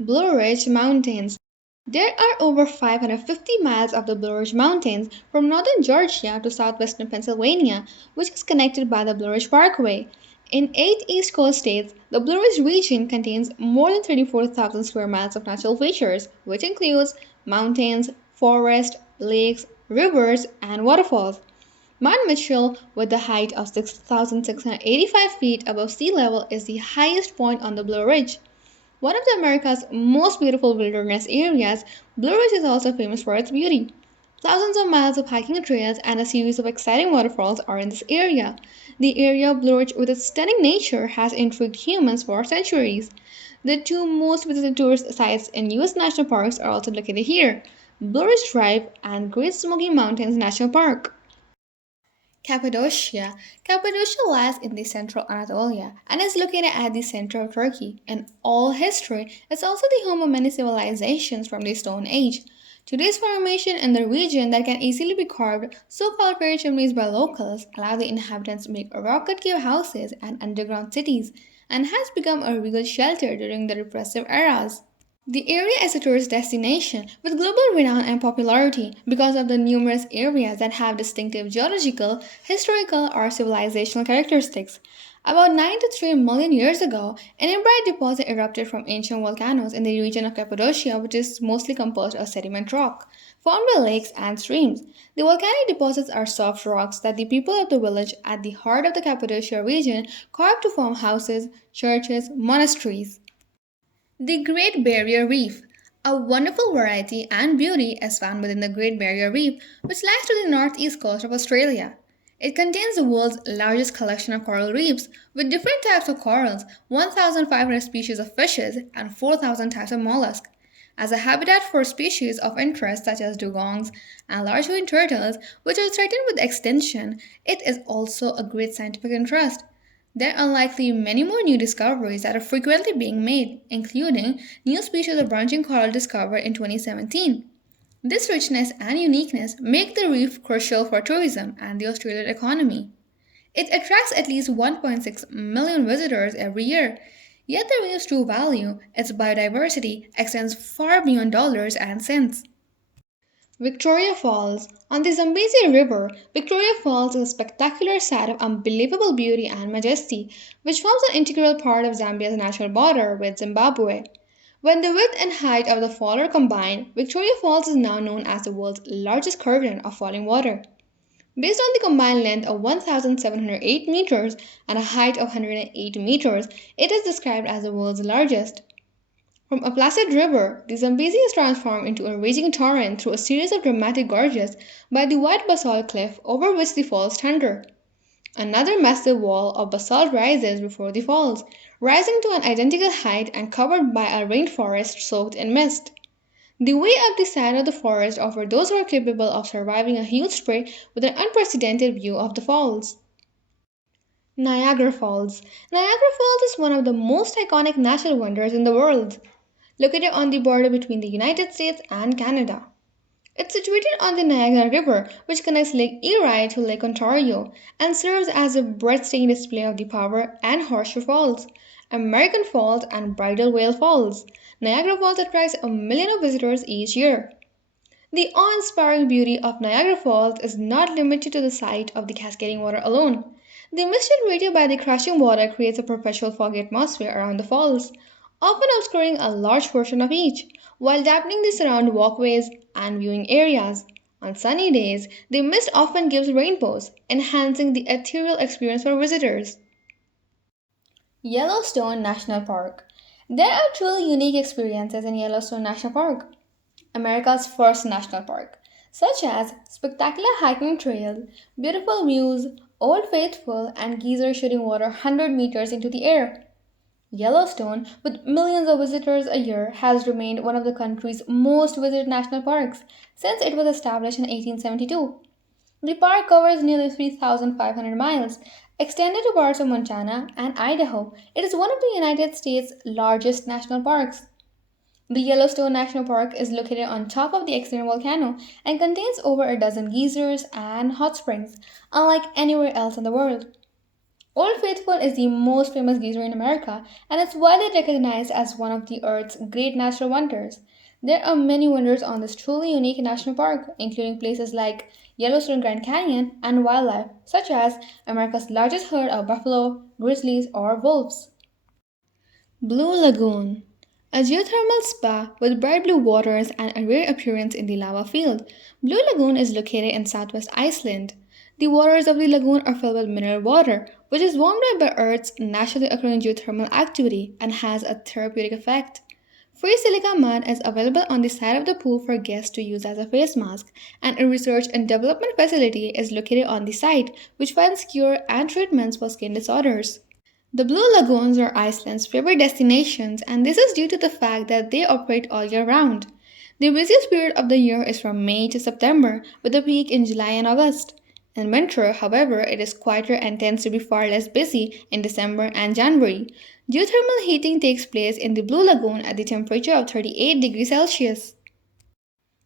Blue Ridge Mountains. There are over 550 miles of the Blue Ridge Mountains from northern Georgia to southwestern Pennsylvania, which is connected by the Blue Ridge Parkway. In eight East Coast states, the Blue Ridge region contains more than 34,000 square miles of natural features, which includes mountains, forests, lakes, rivers, and waterfalls. Mount Mitchell, with a height of 6,685 feet above sea level, is the highest point on the Blue Ridge. One of the America's most beautiful wilderness areas, Blue Ridge is also famous for its beauty. Thousands of miles of hiking trails and a series of exciting waterfalls are in this area. The area of Blue Ridge, with its stunning nature, has intrigued humans for centuries. The two most visited tourist sites in U.S. national parks are also located here: Blue Ridge Drive and Great Smoky Mountains National Park. Cappadocia. Cappadocia lies in the central Anatolia and is located at the center of Turkey. In all history, it's also the home of many civilizations from the Stone Age. Today's formation in the region that can easily be carved, so-called fairy chimneys by locals, allow the inhabitants to make rocket cave houses and underground cities, and has become a regal shelter during the repressive eras. The area is a tourist destination with global renown and popularity because of the numerous areas that have distinctive geological, historical, or civilizational characteristics. About 9 to 3 million years ago, an Embrite deposit erupted from ancient volcanoes in the region of Cappadocia, which is mostly composed of sediment rock, formed by lakes and streams. The volcanic deposits are soft rocks that the people of the village at the heart of the Cappadocia region carved to form houses, churches, monasteries. The Great Barrier Reef. A wonderful variety and beauty is found within the Great Barrier Reef, which lies to the northeast coast of Australia. It contains the world's largest collection of coral reefs, with different types of corals, 1,500 species of fishes, and 4,000 types of mollusks. As a habitat for species of interest such as dugongs and large marine turtles, which are threatened with extinction, it is also a great scientific interest. There are likely many more new discoveries that are frequently being made, including new species of branching coral discovered in 2017. This richness and uniqueness make the reef crucial for tourism and the Australian economy. It attracts at least 1.6 million visitors every year. Yet the reef's true value, its biodiversity, extends far beyond dollars and cents. Victoria Falls. On the Zambezi River, Victoria Falls is a spectacular sight of unbelievable beauty and majesty, which forms an integral part of Zambia's natural border with Zimbabwe. When the width and height of the fall are combined, Victoria Falls is now known as the world's largest curtain of falling water. Based on the combined length of 1,708 meters and a height of 108 meters, it is described as the world's largest. From a placid river, the Zambezi is transformed into a raging torrent through a series of dramatic gorges by the white basalt cliff over which the falls thunder. Another massive wall of basalt rises before the falls, rising to an identical height and covered by a rainforest soaked in mist. The way up the side of the forest offered those who are capable of surviving a huge spray with an unprecedented view of the falls. Niagara Falls. Niagara Falls is one of the most iconic natural wonders in the world, located on the border between the United States and Canada. It's situated on the Niagara River, which connects Lake Erie to Lake Ontario and serves as a breathtaking display of the power and Horseshoe Falls, American Falls, and Bridal Veil Falls. Niagara Falls attracts a million of visitors each year. The awe-inspiring beauty of Niagara Falls is not limited to the sight of the cascading water alone. The mist generated by the crashing water creates a perpetual foggy atmosphere around the falls, often obscuring a large portion of each, while dampening the surrounding walkways and viewing areas. On sunny days, the mist often gives rainbows, enhancing the ethereal experience for visitors. Yellowstone National Park. There are truly unique experiences in Yellowstone National Park, America's first national park, such as spectacular hiking trails, beautiful views, Old Faithful, and geysers shooting water 100 meters into the air. Yellowstone, with millions of visitors a year, has remained one of the country's most visited national parks since it was established in 1872. The park covers nearly 3,500 miles, extended to parts of Montana and Idaho. It is one of the United States' largest national parks. The Yellowstone National Park is located on top of the Extreme volcano and contains over a dozen geysers and hot springs, unlike anywhere else in the world. Old Faithful is the most famous geyser in America and is widely recognized as one of the Earth's great natural wonders. There are many wonders on this truly unique national park, including places like Yellowstone Grand Canyon and wildlife, such as America's largest herd of buffalo, grizzlies, or wolves. Blue Lagoon, a geothermal spa with bright blue waters and a rare appearance in the lava field. Blue Lagoon is located in southwest Iceland. The waters of the lagoon are filled with mineral water, which is warmed up by Earth's naturally occurring geothermal activity and has a therapeutic effect. Free silica mud is available on the side of the pool for guests to use as a face mask, and a research and development facility is located on the site, which finds cure and treatments for skin disorders. The Blue Lagoons are Iceland's favorite destinations, and this is due to the fact that they operate all year round. The busiest period of the year is from May to September, with a peak in July and August. In winter, however, it is quieter and tends to be far less busy in December and January. Geothermal heating takes place in the Blue Lagoon at the temperature of 38 degrees Celsius.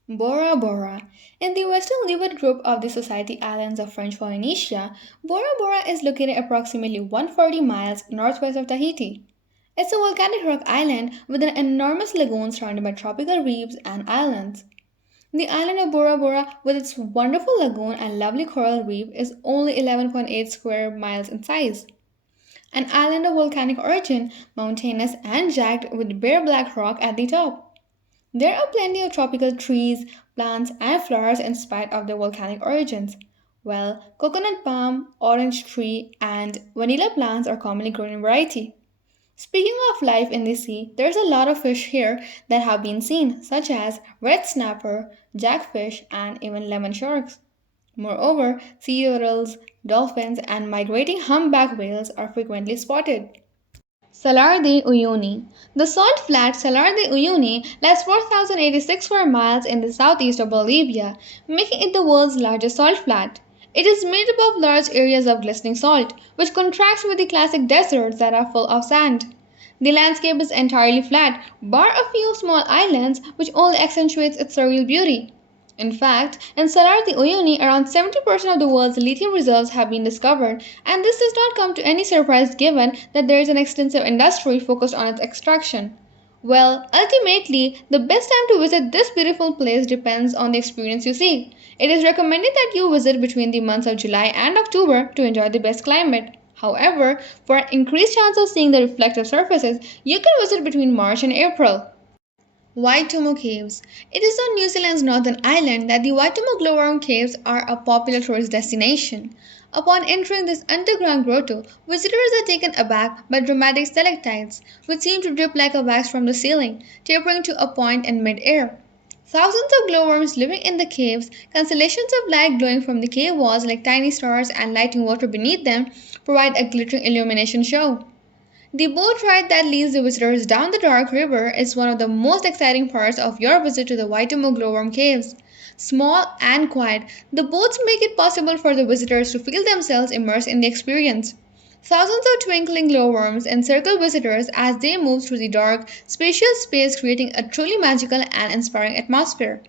Bora Bora. In the western Leeward group of the Society Islands of French Polynesia, Bora Bora is located approximately 140 miles northwest of Tahiti. It's a volcanic rock island with an enormous lagoon surrounded by tropical reefs and islands. The island of Bora Bora, with its wonderful lagoon and lovely coral reef, is only 11.8 square miles in size. An island of volcanic origin, mountainous and jagged with bare black rock at the top. There are plenty of tropical trees, plants, and flowers in spite of their volcanic origins. Well, coconut palm, orange tree, and vanilla plants are commonly grown in variety. Speaking of life in the sea, there's a lot of fish here that have been seen, such as red snapper, jackfish, and even lemon sharks. Moreover, sea turtles, dolphins, and migrating humpback whales are frequently spotted. Salar de Uyuni. The salt flat Salar de Uyuni lies 4,086 square miles in the southeast of Bolivia, making it the world's largest salt flat. It is made up of large areas of glistening salt, which contrasts with the classic deserts that are full of sand. The landscape is entirely flat, bar a few small islands, which only accentuates its surreal beauty. In fact, in Salar de Uyuni, around 70% of the world's lithium reserves have been discovered, and this does not come to any surprise given that there is an extensive industry focused on its extraction. Well, ultimately, the best time to visit this beautiful place depends on the experience you seek. It is recommended that you visit between the months of July and October to enjoy the best climate. However, for an increased chance of seeing the reflective surfaces, you can visit between March and April. Waitomo Caves. It is on New Zealand's northern island that the Waitomo glowworm caves are a popular tourist destination. Upon entering this underground grotto, visitors are taken aback by dramatic stalactites, which seem to drip like a wax from the ceiling, tapering to a point in mid-air. Thousands of glowworms living in the caves, constellations of light glowing from the cave walls like tiny stars and lighting water beneath them, provide a glittering illumination show. The boat ride that leads the visitors down the dark river is one of the most exciting parts of your visit to the Waitomo Glowworm Caves. Small and quiet, the boats make it possible for the visitors to feel themselves immersed in the experience. Thousands of twinkling glowworms encircle visitors as they move through the dark, spacious space, creating a truly magical and inspiring atmosphere.